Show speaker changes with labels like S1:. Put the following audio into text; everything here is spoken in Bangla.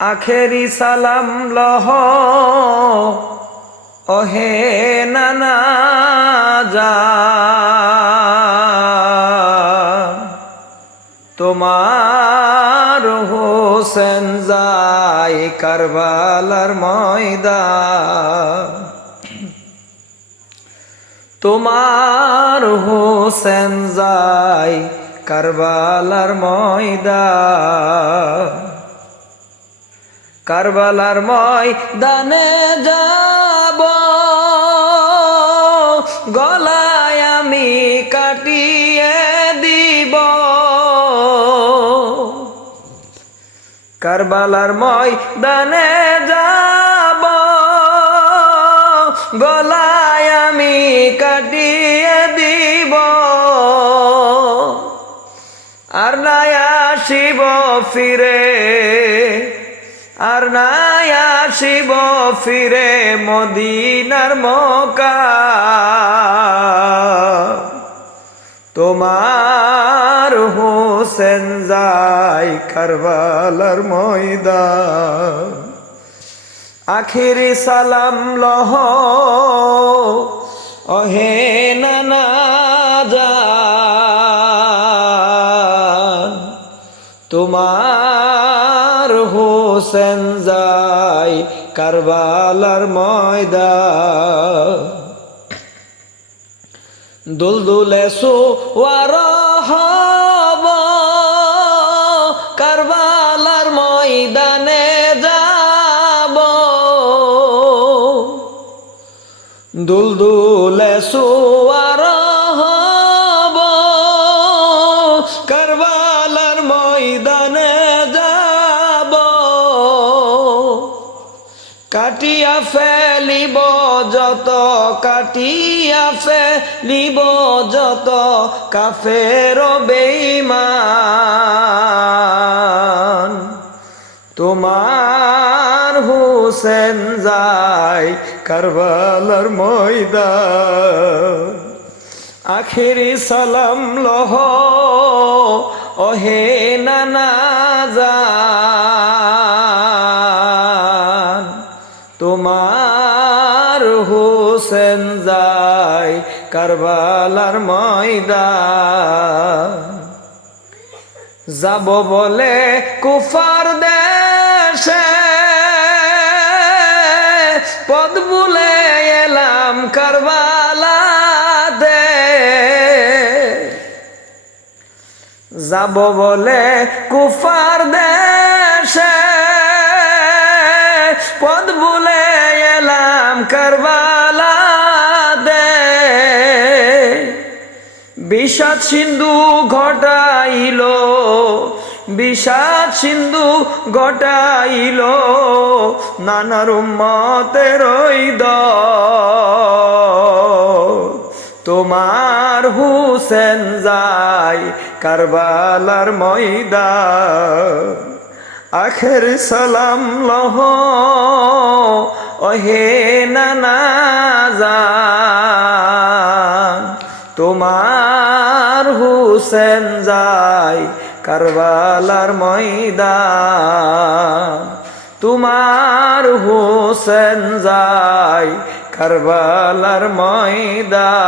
S1: আখেরি সালাম লহ। অহে নানা যা। তোমার হোসেন যাই কারবালার ময়দা তোমার হোসেন যাই কারবালার ময়দান। কারবালার ময় দানে যাব। গলায় আমি কাটিয়ে দিব। কারবালার ময় দানে যাব। গলায় আমি কাটিয়ে দিব। আর নাই আসিব ফিরে। নাই আসিব, ফিরে মদিনার মকা তোমার হোসেন যাই কারবালার ময়দান। আখিরি সালাম লহ, অহে নানা তোমার হোসেন যাই কারবালার ময়দান। দুলদুলে সুয়ার হব কারবালার ময়দানে যাব। দুলদুলে সুয়ার কাটিয়া ফেলিব, যত কাটিয়া ফেলিব, যত কাফের বেইমান তোমার হুসেন যাই কারবালার ময়দান, আখিরি সালাম লহ, ওহে নানা জান হোসেন যাই কারবালার ময়দা যাব বলে কুফার দেশে, পদ বুলে এলাম কারবালা দে যাব বলে কুফার দেশে বিষাদ সিন্ধু ঘটাইল বিষাদ সিন্ধু ঘটাইল নানার মতের তোমার হুসেন যাই কারবালার ময়দা আখের সালাম লহ, ওহে নানা জান তোমার হুসেন যাই কারবালার ময়দান। তোমার হুসেন যাই কারবালার ময়দান।